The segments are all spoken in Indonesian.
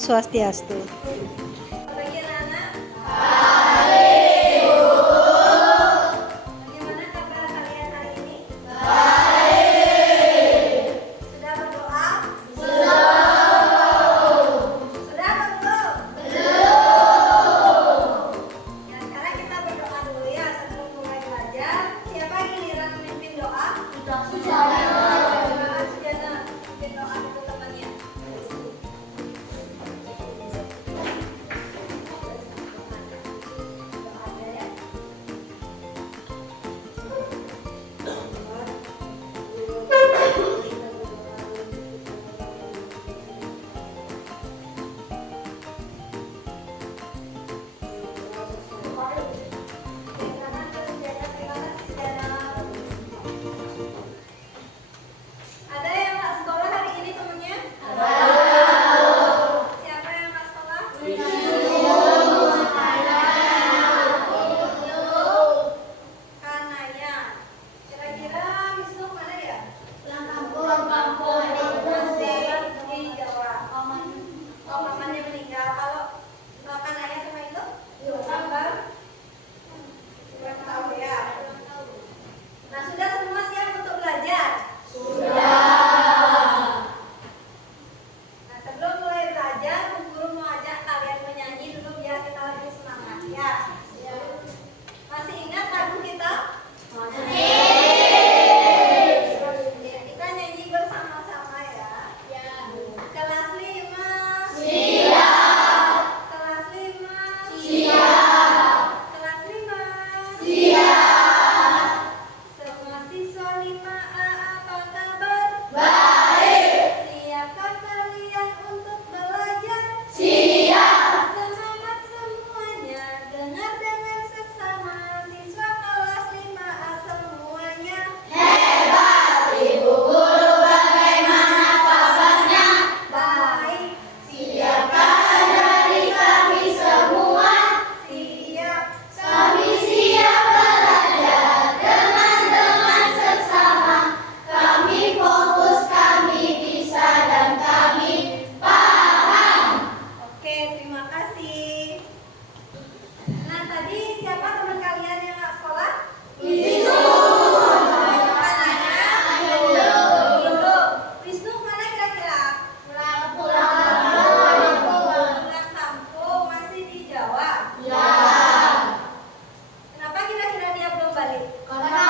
Swastiastu. Bagi anak-anak, bagaimana kabar kalian hari ini? Baik. Sudah berdoa? Sudah belum? Ya, sekarang kita berdoa dulu ya sebelum mulai belajar. Siapa giliran memimpin doa? Sujana, pimpin doa dulu temannya. Ada yang nggak sekolah hari ini temennya? Siapa yang nggak sekolah? Kanaya. Kira-kira Wisnu mana ya? Masih di Jawa. Oh, mamanya meninggal. Kalau Kanaya sama itu? Sabar. Kurang tahu ya. Nah, sudah semua siap untuk belajar? Nah, sebelum mulai belajar, Bu Guru mau ajak kalian menyanyi dulu biar kita lebih semangat ya. Masih ingat lagu kita? Ya, kita nyanyi bersama-sama ya. Kelas 5. Kelas 5. Kelas 5. Semua siswa 5A apa kabar? Siapkah kalian untuk belajar? Semangat semuanya, dengar dengan seksama. Siswa kelas 5A semuanya. Baik. Siap. Oke, terima kasih. Nah, tadi siapa teman kalian yang nggak sekolah? Wisnu. Wisnu mana kira-kira? Pulang kampung, masih di Jawa. Kenapa kira-kira dia belum balik? Karena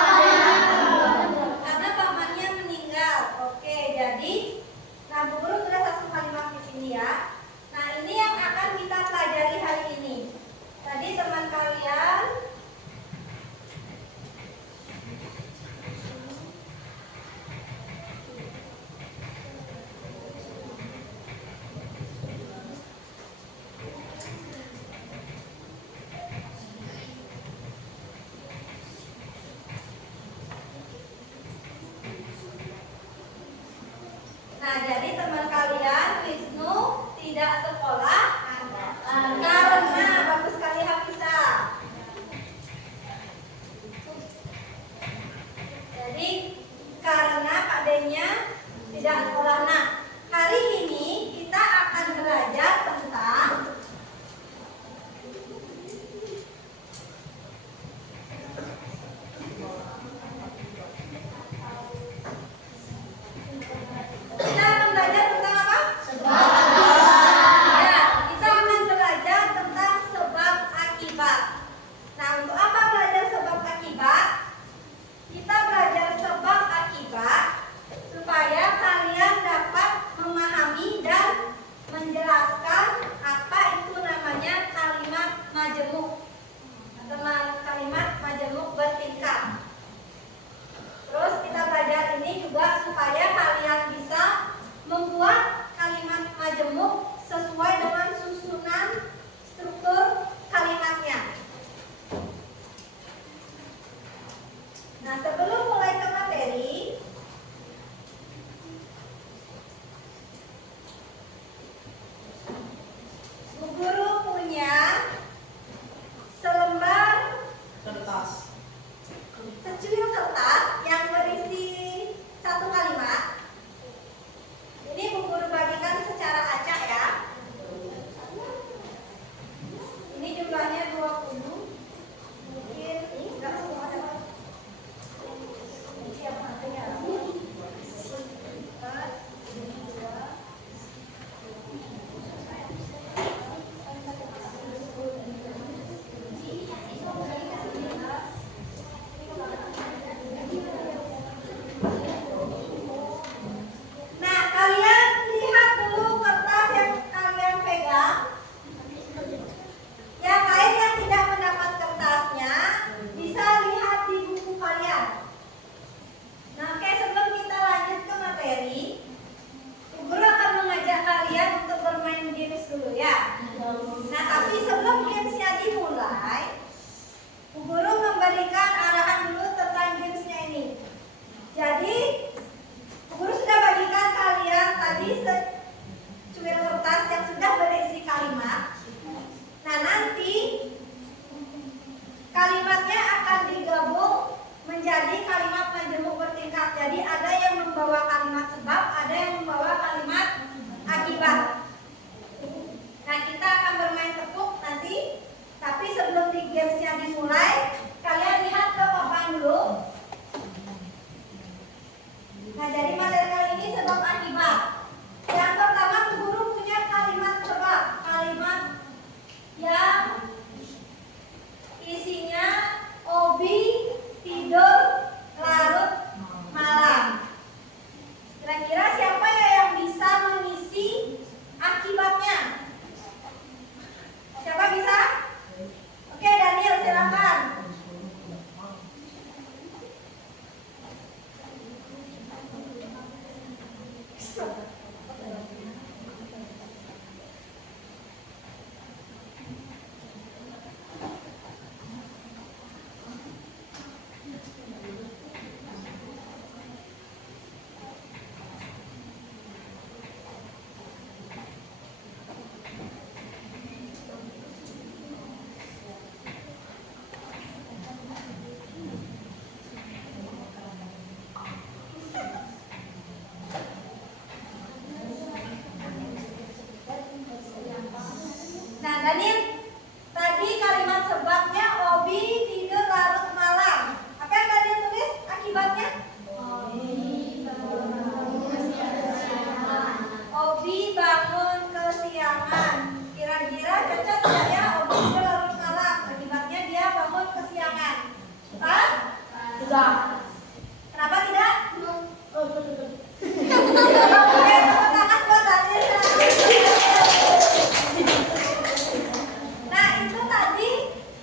pamannya meninggal. Oke, jadi, nah Bu Guru sudah satu kalimat di sini ya. Nah, ini yang akan kita pelajari hari ini. Tadi teman kalian Nah, jadi teman kalian Wisnu tidak sekolah karena bagus sekali Hafizah. Jadi karena Pak D-nya tidak sekolah. Nah, hari ini kita akan belajar tentang kita akan belajar tentang apa? Ya, kita akan belajar tentang sebab akibat. Nah, untuk apa belajar sebab akibat? Kita belajar sebab akibat supaya kalian dapat memahami Kira-kira siapa ya yang bisa mengisi akibatnya? Siapa bisa? Oke, Daniel silakan. Nah, Daniel, tadi kalimat sebabnya Obi tidur larut malam. Apa yang Daniel tulis akibatnya? Obi bangun kesiangan. Kira-kira cocok tidak ya Obi tidur larut malam? Akibatnya dia bangun kesiangan. Pas? Tidak. Kenapa tidak? Oke, tepuk tangan buat Daniel. Nah, itu tadi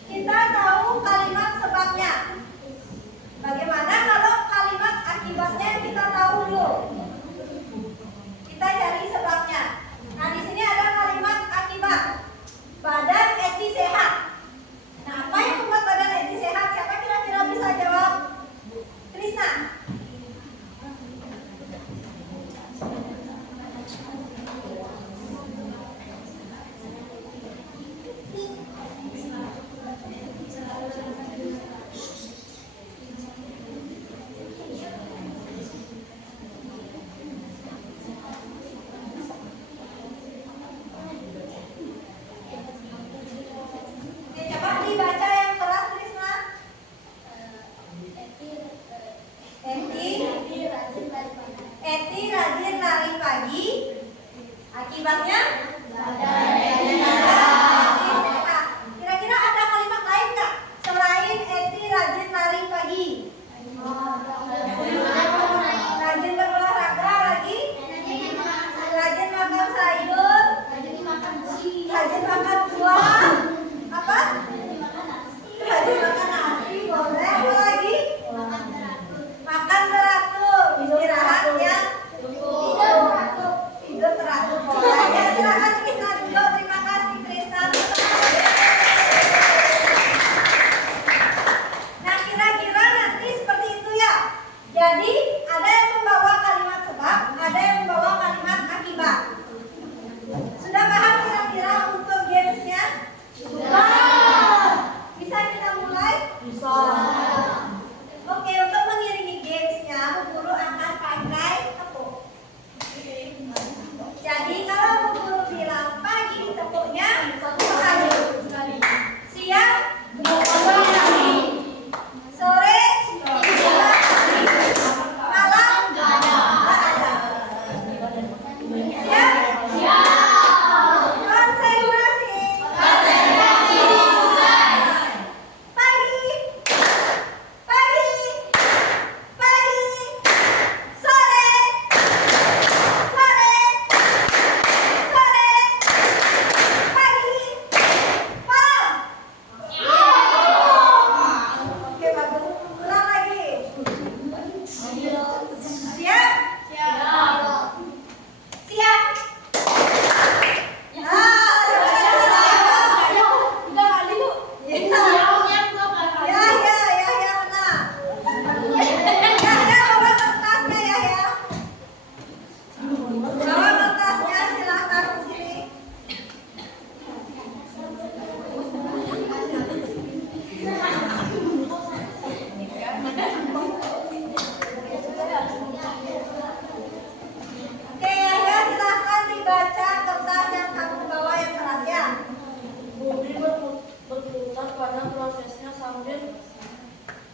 kita tahu kalimat sebabnya. Bagaimana kalau kalimat akibatnya kita tahu dulu? Kita cari sebabnya. Nah, di sini ada kalimat akibat. Badan Eti sehat. Nah, apa yang membuat badan Eti sehat? Siapa kira-kira bisa jawab? Trisna. Oke, coba dibaca yang keras, Trisna. Eti rajin lari pagi. Akibatnya? Kira-kira ada kalimat lain nggak selain Eti rajin lari pagi? Rajin berolahraga lagi? Rajin makan sayur? Rajin makan buah? Apa? Rajin makan nasi, boleh. Apa lagi? Makan teratur, istirahat yang tidur teratur. Boleh. Ya, silakan Trisna dulu. Terima kasih Trisna. Nah, kira-kira nanti seperti itu ya. Jadi ada yang membawa kalimat sebab, ada yang membawa kalimat akibat. Sudah paham kira-kira untuk gamesnya? Sudah. Bisa kita mulai? Bisa. Oke, untuk mengiringi gamesnya, Bu Guru akan pakai tepuk. Jadi kalau Bu Guru bilang pagi, tepuknya satu kali. Siang, dua kali. Sore, tiga kali. Malam, nggak ada. Siap? Konsentrasi. Pagi, pagi, pagi, sore, sore, sore, pagi, malam. Oke, bagus. Ulang lagi. Siap? Siap? Oke, ya silahkan dibaca kertas yang kamu bawa yang keras ya. Bumi berputar pada prosesnya sambil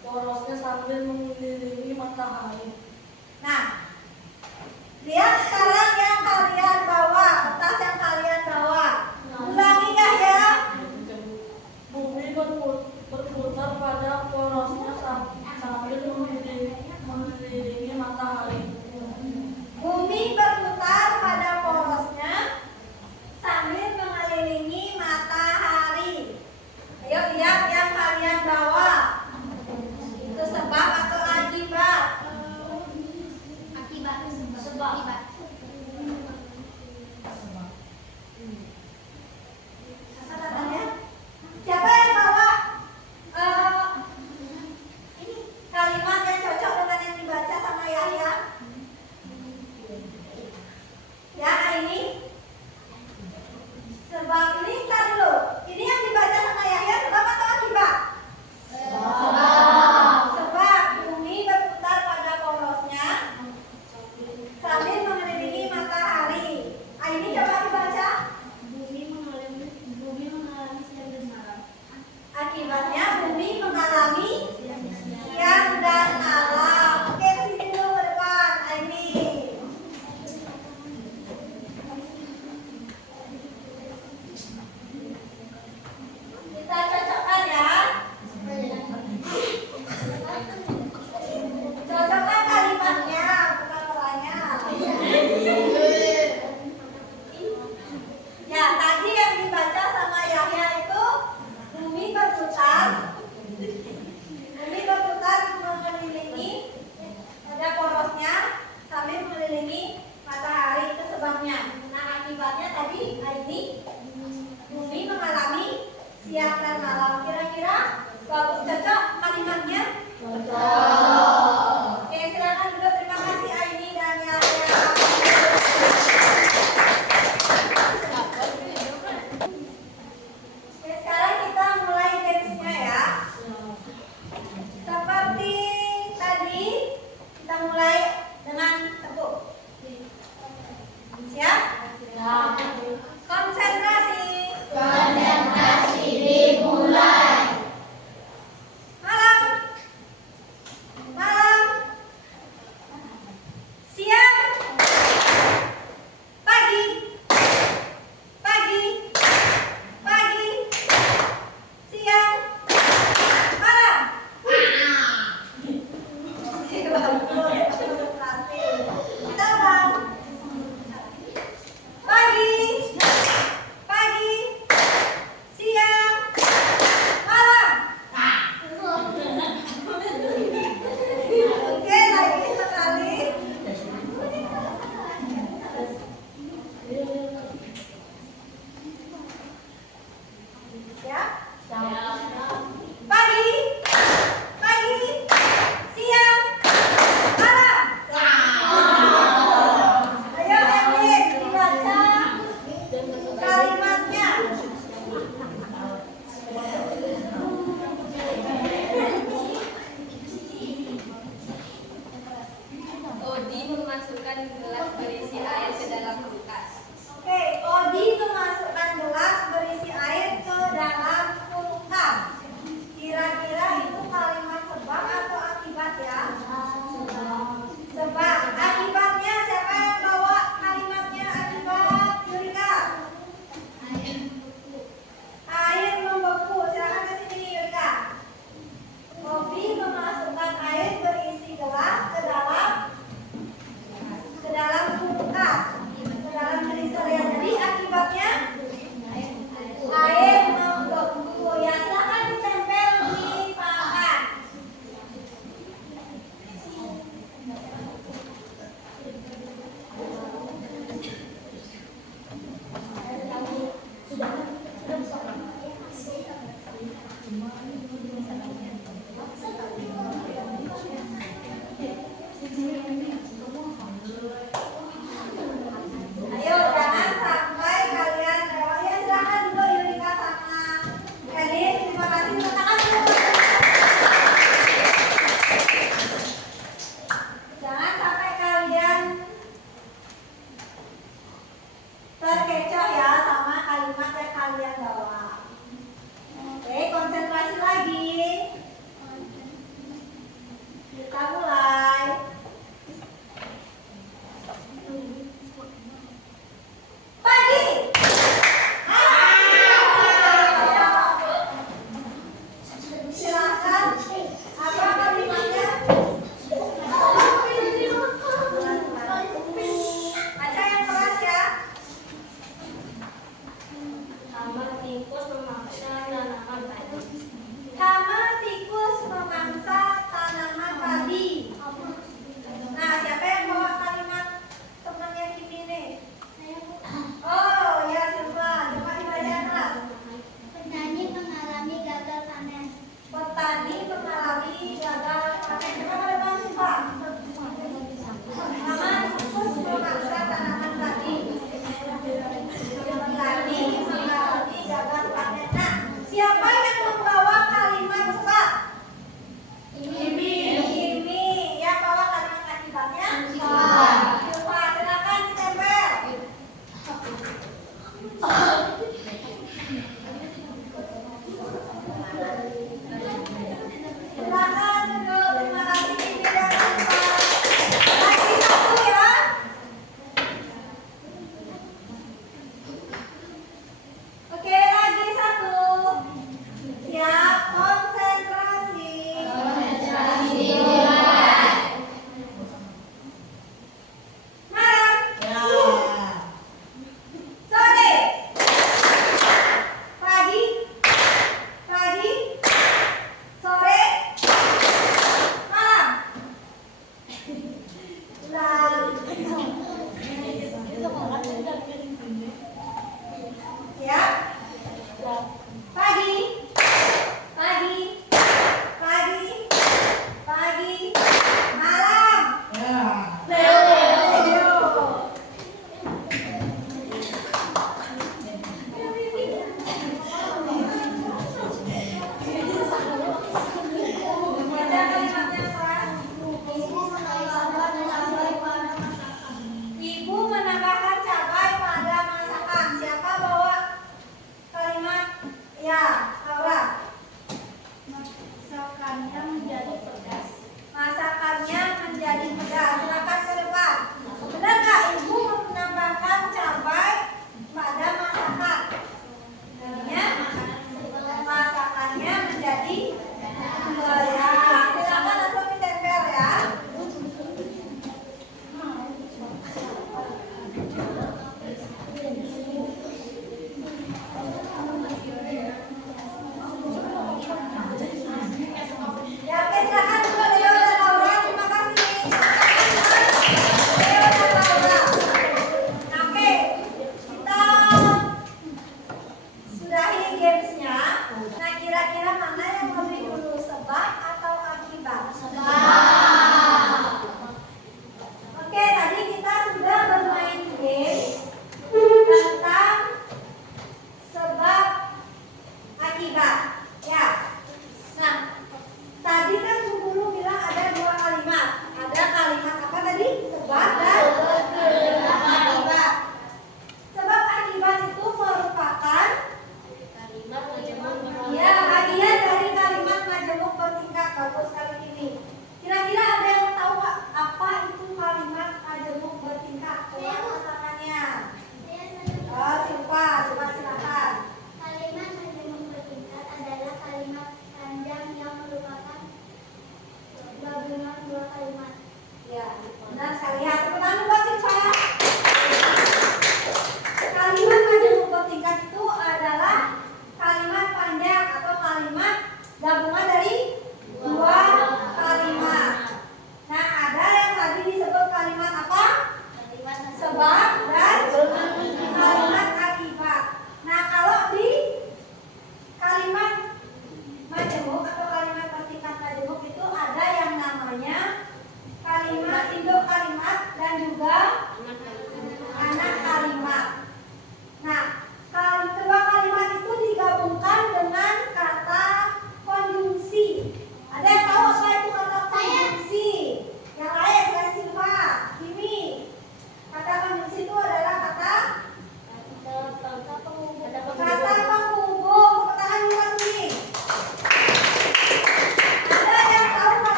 porosnya sambil mengelilingi matahari. Nah, lihat sekarang yang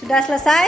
Sudah selesai?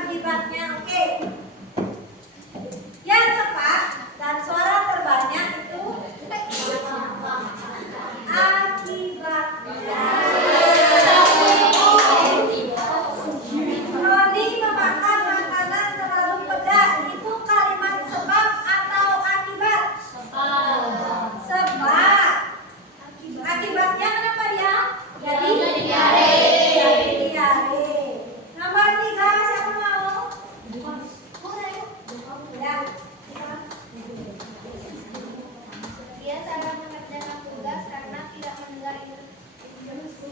Akibatnya oke. Yang cepat dan suara terbanyak itu akibatnya. Roni memakan makanan terlalu pedas, itu kalimat sebab atau akibat? Sebab. Akibatnya kenapa dia? Jadi diare. Nomor 3, siapa mau? Ya. Dia salah mengerjakan tugas karena tidak mendengar instruksi.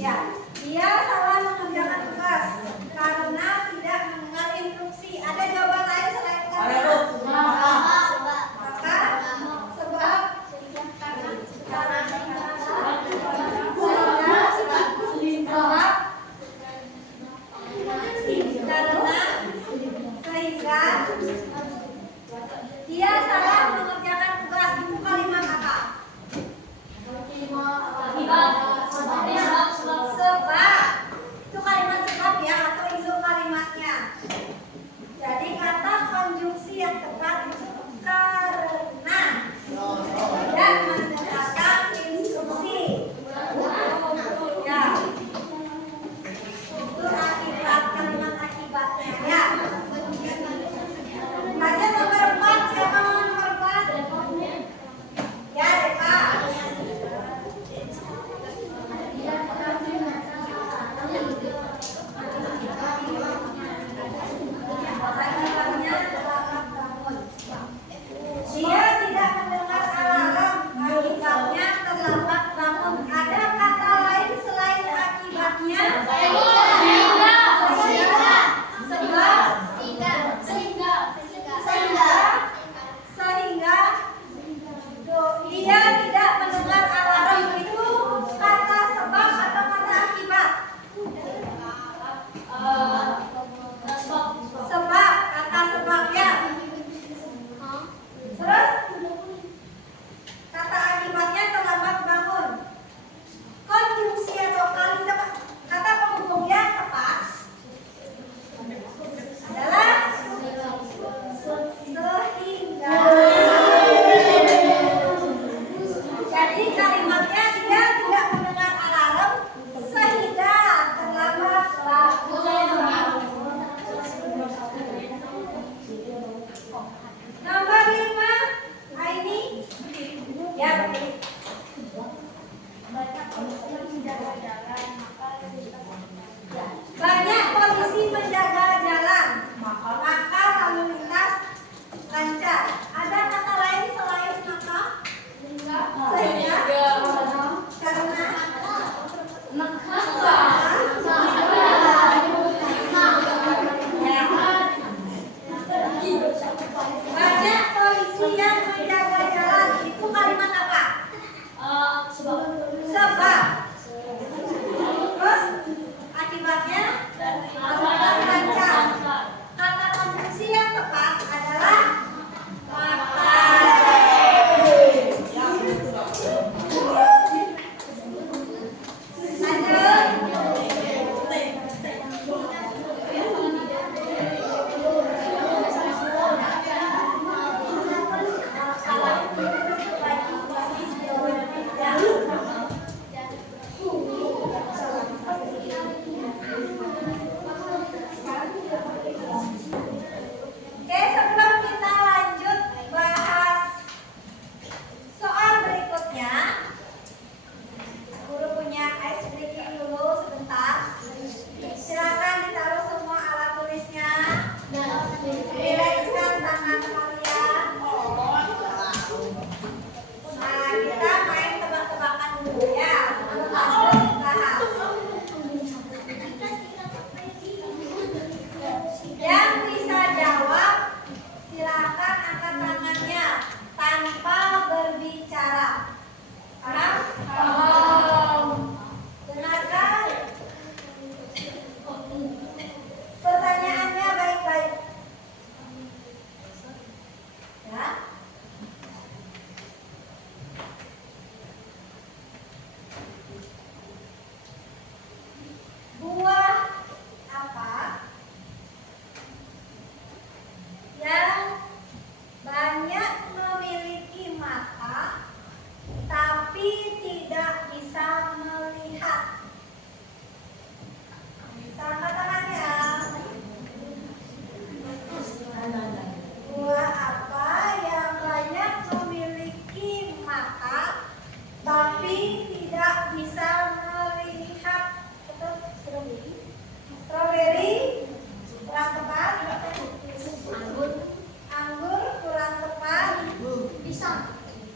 Ya, dia salah mengerjakan tugas karena tidak mendengar instruksi. Ada jawaban lain selain kata? Maka sebab sehingga dia salah mengerjakan tugas, itu kalimat apa? Sebab. Itu kalimat sebab ya, atau induk kalimatnya. Jadi kata konjungsi yang tepat itu karena dan mendengarkan instruksi. Ya. Itu akibat, kalimat akibatnya ya. Lanjut nomor 4, siapa mau nomor 4? Ya, Deka. Akibatnya terlambat bangun. Dia tidak mendengar alarm, akibatnya terlambat bangun. Ada kata lain selain akibatnya? Sehingga dia tidak mendengar alarm, itu kata sebab atau kata akibat? Sebab, kata sebab ya. Terus kata akibatnya terlambat bangun. Konjungsi atau kata penghubungnya tepat adalah sehingga. Jadi kalimatnya dia tidak mendengar alarm sehingga terlambat bangun. Nomor 5, Aini. Ya, banyak polisi menjaga jalan, maka lalu lintas lancar. Ada kata lain selain maka? Sehingga? Karena? Banyak polisi yang menjaga jalan, itu kalimat apa? Sebab. Terus akibatnya lancar. Kata konjungsi yang tepat adalah maka. Lanjut.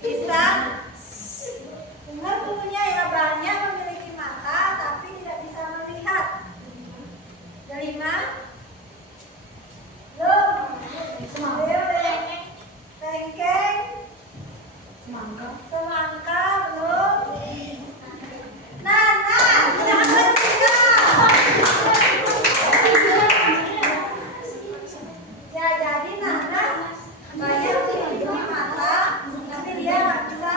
bisa dengar bunyinya ya, banyak memiliki mata tapi tidak bisa melihat. Kelima, belum. Tengkeng, semangka, belum. Nana, jangan juga. Ya, jadi nanas banyak memiliki mata, tapi dia nggak bisa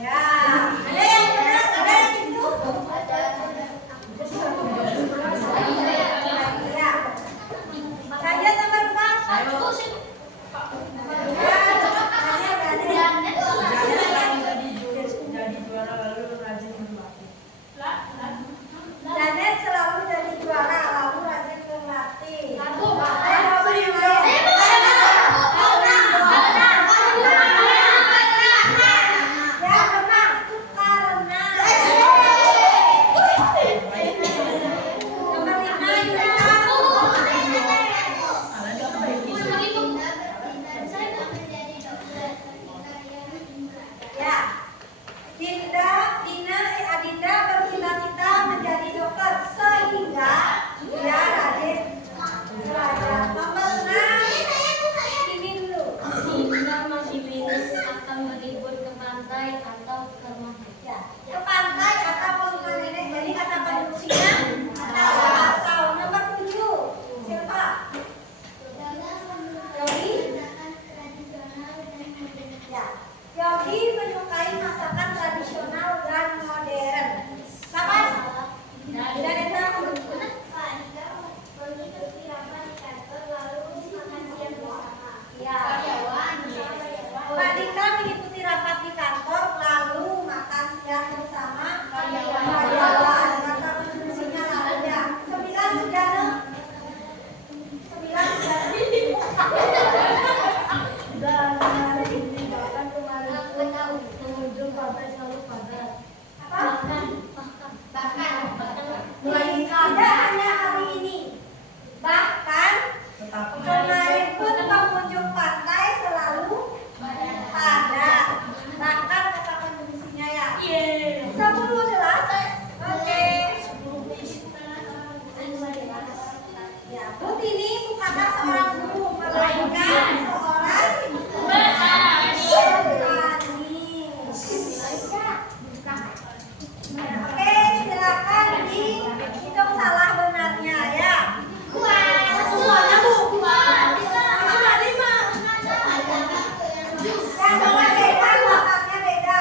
Ya, ada yang benar, ada yang itu. Ya. Lanjut nomor 4. Janet selalu jadi juara, lalu rajin berlatih. Adinda bercita-cita menjadi dokter sehingga dia rajin belajar. Nomor 6 ini dulu. Dinda masih minus akan berlibur ke pantai atau ke rumah. Ya, ke pantai ataupun ke nenek. Jadi kata penunjuknya atau. Nomor 7 siapa? Yogi. Ya, Yogi menyukai masakan tradisional dan modern. Kapan? Dan itu ya. Pak Dika mengikuti rapat di kantor lalu makan siang bersama karyawan. Kata penunjuknya lalu ya. 9 sudah no? 9 sudah no? Pengunjung pantai selalu padat. Apa? Bahkan Tidak hanya hari ini, bahkan kemarin pun pengunjung pantai selalu padat. Bahkan kata penunjuknya ya. 10 jelas? Oke. Ya, Butini bukanlah seorang guru, melainkan seorang oke, silakan dihitung salah benarnya ya. Semuanya bu. Sama 5. Yang beda beda, kotaknya beda.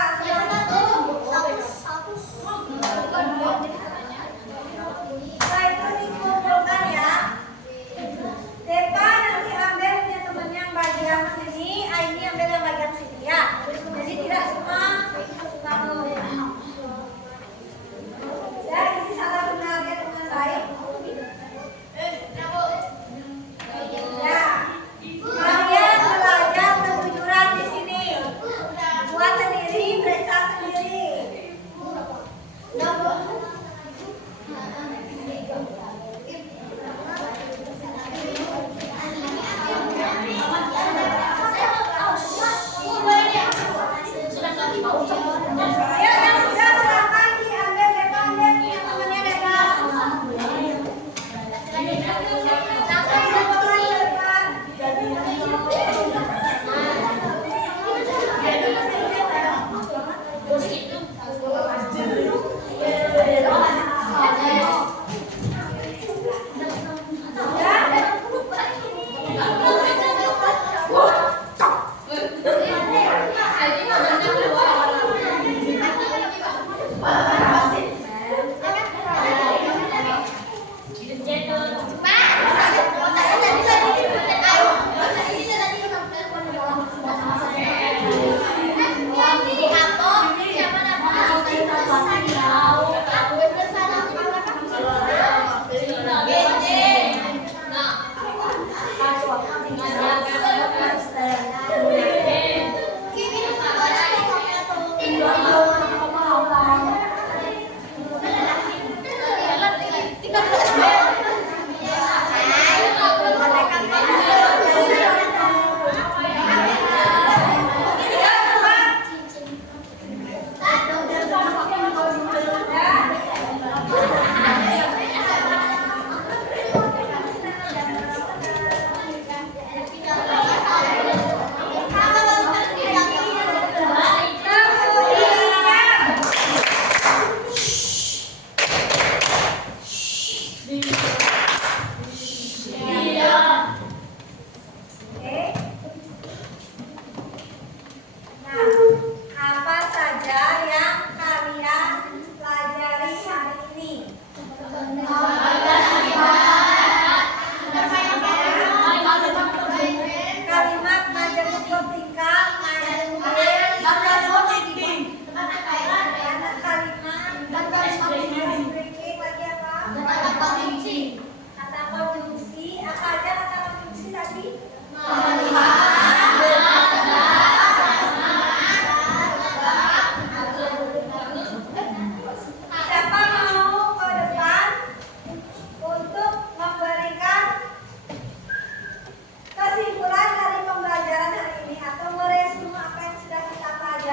Baik, itu dikumpulkan ya. Depa nanti ambil punya temennya yang bagian sini, Aini ambil yang bagian sini ya. Jadi tidak semua kamu. Ya, isi salah benarnya dengan baik. Ya, kalian belajar kejujuran di sini. Buat sendiri, periksa sendiri. Ayo yang sudah silakan diambil depan dan punya temannya depan.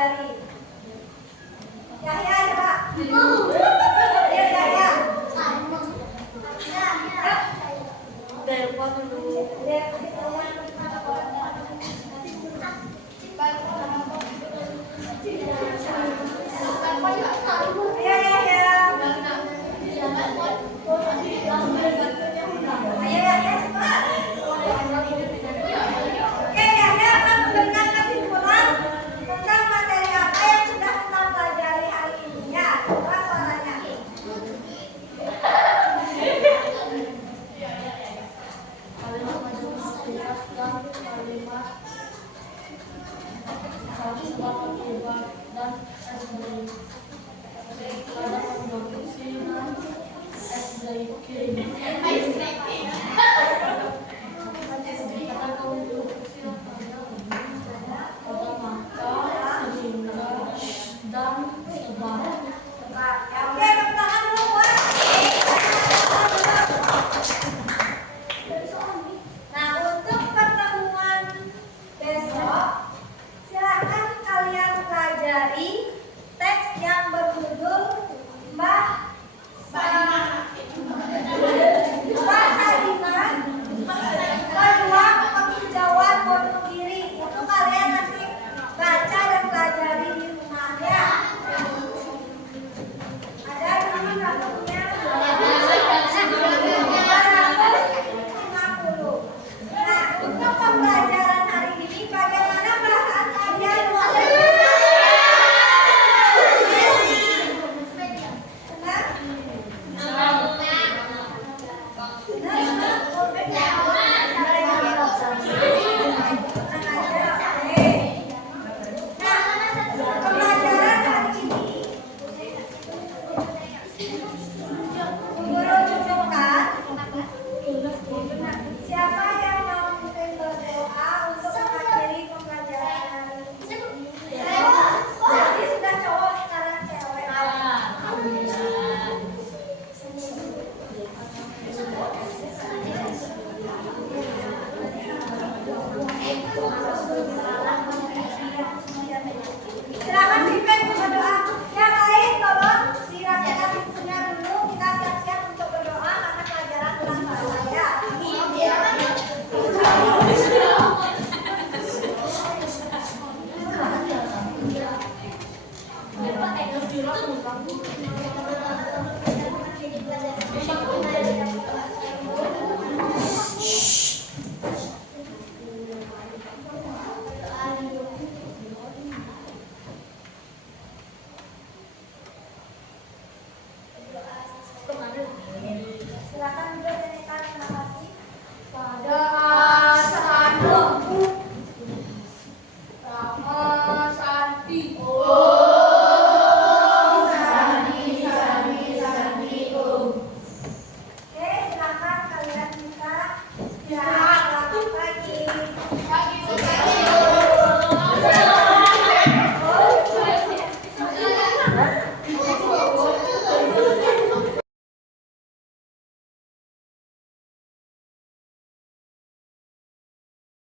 pelajari? Yahya coba. Ayo Yahya. Telepon dulu. Ayo Yahya. Ayo Yahya cepat. Oke, Yahya akan memberikan kesimpulan tentang materi apa yang sudah kita pelajari hari ini. Ya, coba suaranya. Kalimat majelis dan kalimat sebab akibat dan SDI. Ada pembuktian SDI. Kata konstruksi pada maka sehingga dan sebab. Oke, tepuk tangan dulu buat. Nah, untuk pertemuan besok, silakan kalian pelajari teks yang berjudul Mbah Sadiman Pejuang Penghijauan Wonogiri. Itu kalian nanti baca dan pelajari di rumah ya. Ada yang nggak punya? 250. Nah, untuk pembelajaran hari ini, bagaimana perasaan kalian? Pembelajaran hari ini guru tunjukkan siapa yang mau memimpin berdoa untuk mengakhiri pembelajaran hari ini. Tadi sudah cowok, sekarang cewek. Silakan pimpin berdoa. Yang lain tolong dirapikan pintunya dulu. Kita siap-siap untuk berdoa karena pelajaran ulang tahun ya. Dia pakai